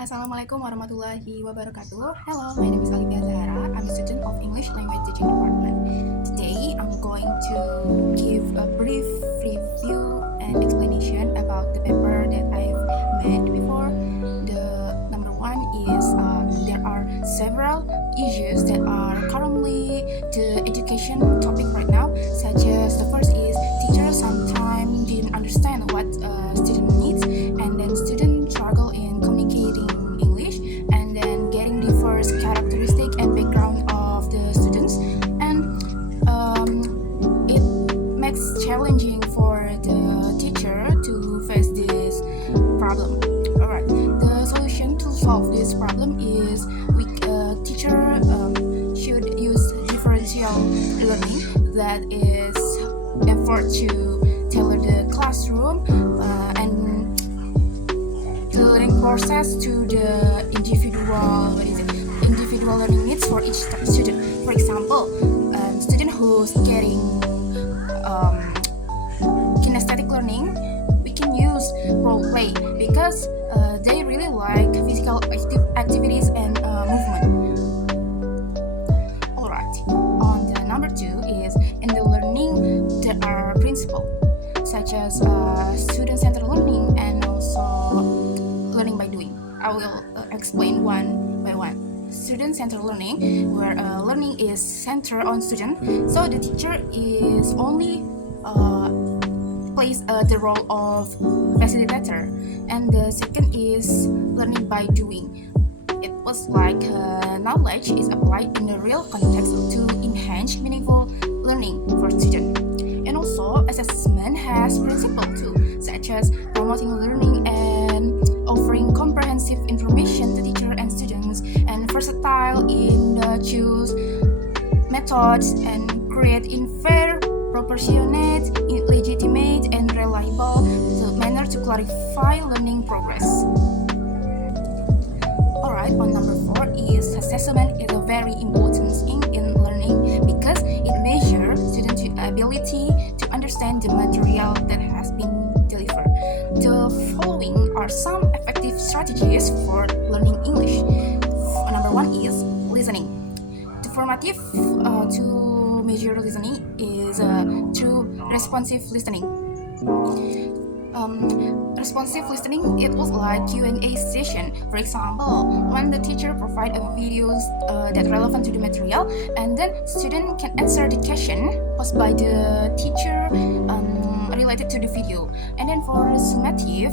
Assalamualaikum warahmatullahi wabarakatuh. Hello, my name is Alifia Zahara. I'm a student of English Language Teaching Department. Today, I'm going to give a brief review and explanation about the paper that I've made before. The number one is there are several issues that are currently the education topic right now, such as the first is teachers sometimes didn't understand what a student needs, and then students struggle in communicating English, and then getting diverse characteristic and background of the students, and it makes challenging for the teacher to face this problem. Alright, the solution to solve this problem is teacher should use differential learning, that is effort to tailor the classroom and the learning process to the individual learning needs for each student. For example, student who's getting kinesthetic learning, we can use role play because they really like physical activities and movement. Alright, on the number two is in the learning there are principles such as student-centered learning and also learning by doing. I will explain one by one. Student-centered learning, where learning is centered on student, so the teacher is only plays the role of facilitator. And the second is learning by doing. It was like knowledge is applied in a real context to enhance meaningful learning for students. And also assessment has principles too, such as promoting learning and offering comprehensive information to teachers and students, and versatile in the choose methods and create in fair, proportionate, legitimate, and reliable manner to clarify learning progress. Alright, on number four is assessment is a very important thing in learning because it measures students' ability to understand the material that has been delivered. The following are some effective strategies for learning English. Number one is listening. The formative to measure listening is through responsive listening. Responsive listening, it was like Q&A session. For example, when the teacher provide a videos that relevant to the material, and then student can answer the question posed by the teacher related to the video. And then for summative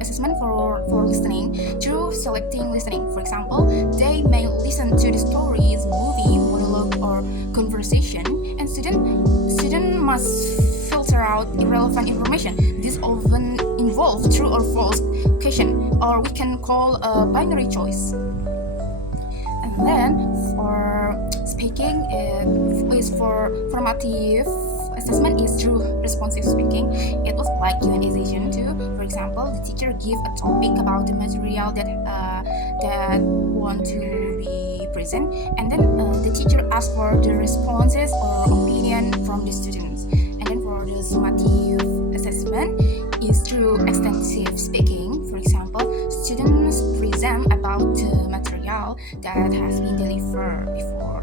assessment for listening, through selecting listening. For example, they may listen to the stories, movie, monologue, or conversation, and student must filter out irrelevant information. This often involves true or false question, or we can call a binary choice. And then for speaking, it is for formative assessment is through responsive speaking. It was like Q&A session too. For example, the teacher give a topic about the material that want to be present, and then the teacher ask for the responses or opinion from the students. And then for the summative assessment is through extensive speaking. For example, students present about the material that has been delivered before.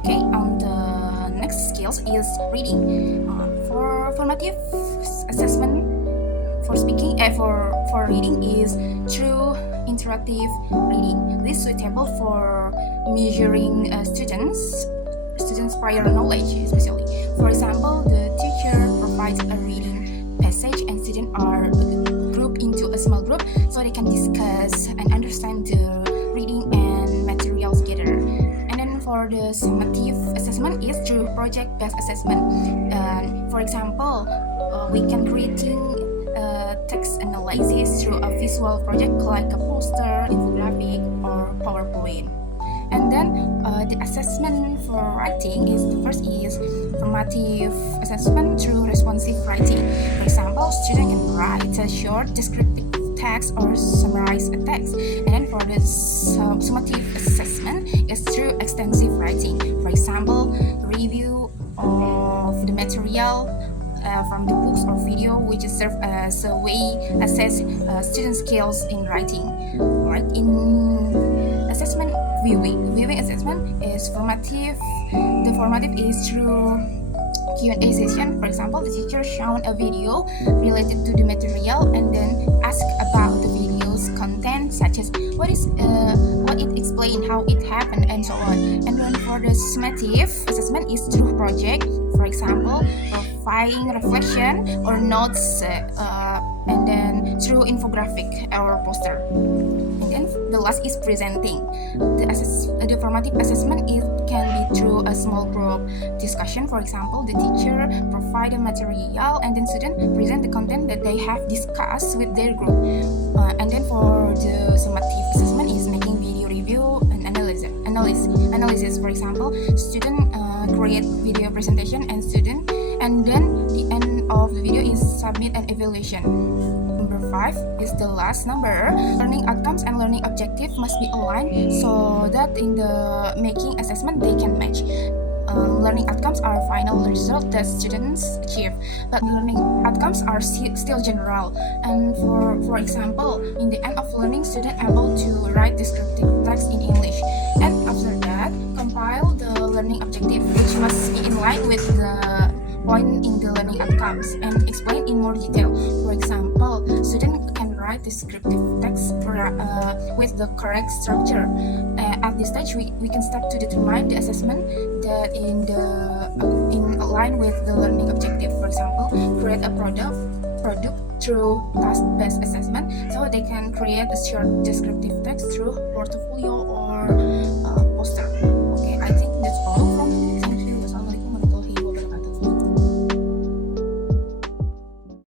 Okay, on the next skills is reading. For formative assessment for speaking, for reading is through interactive reading. This is suitable for measuring students' prior knowledge, especially. For example, the teacher provides a reading passage and students are grouped into a small group so they can discuss and understand the reading and materials together. And then for the summative assessment is through project-based assessment. For example, we can creating text analysis through a visual project like a poster, infographic, or PowerPoint. And then the assessment for writing is the first is formative assessment through responsive writing. For example, student can write a short descriptive text or summarize a text. And then for the summative assessment is through extensive writing. For example, review of the material from the books or video, which serve as a way assess student skills in writing. Right? In assessment viewing assessment is formative. The formative is through Q&A session. For example, the teacher shown a video related to the material and then ask about the video's content, such as what it explained, how it happened, and so on. And then for the summative assessment is through project. For example, providing reflection or notes, and then through infographic or poster. And then the last is presenting. The formative assessment can be through a small group discussion. For example, the teacher provide a material and then students present the content that they have discussed with their group. And then for the summative assessment is making video review and analysis. For example, student create video presentation and then the end of the video is submit an evaluation. Number 5 is the last number. Learning outcomes and learning objective must be aligned so that in the making assessment they can match. Learning outcomes are final result that students achieve, but learning outcomes are still general. And for example, in the end of learning, student able to write descriptive text in English, and after that compile the learning objective, which must be in line with the point in the learning outcomes and explain in more detail. For example, student can write descriptive text with the correct structure. At this stage, we can start to determine the assessment that in line with the learning objective. For example, create a product through task-based assessment, so they can create a short descriptive text through portfolio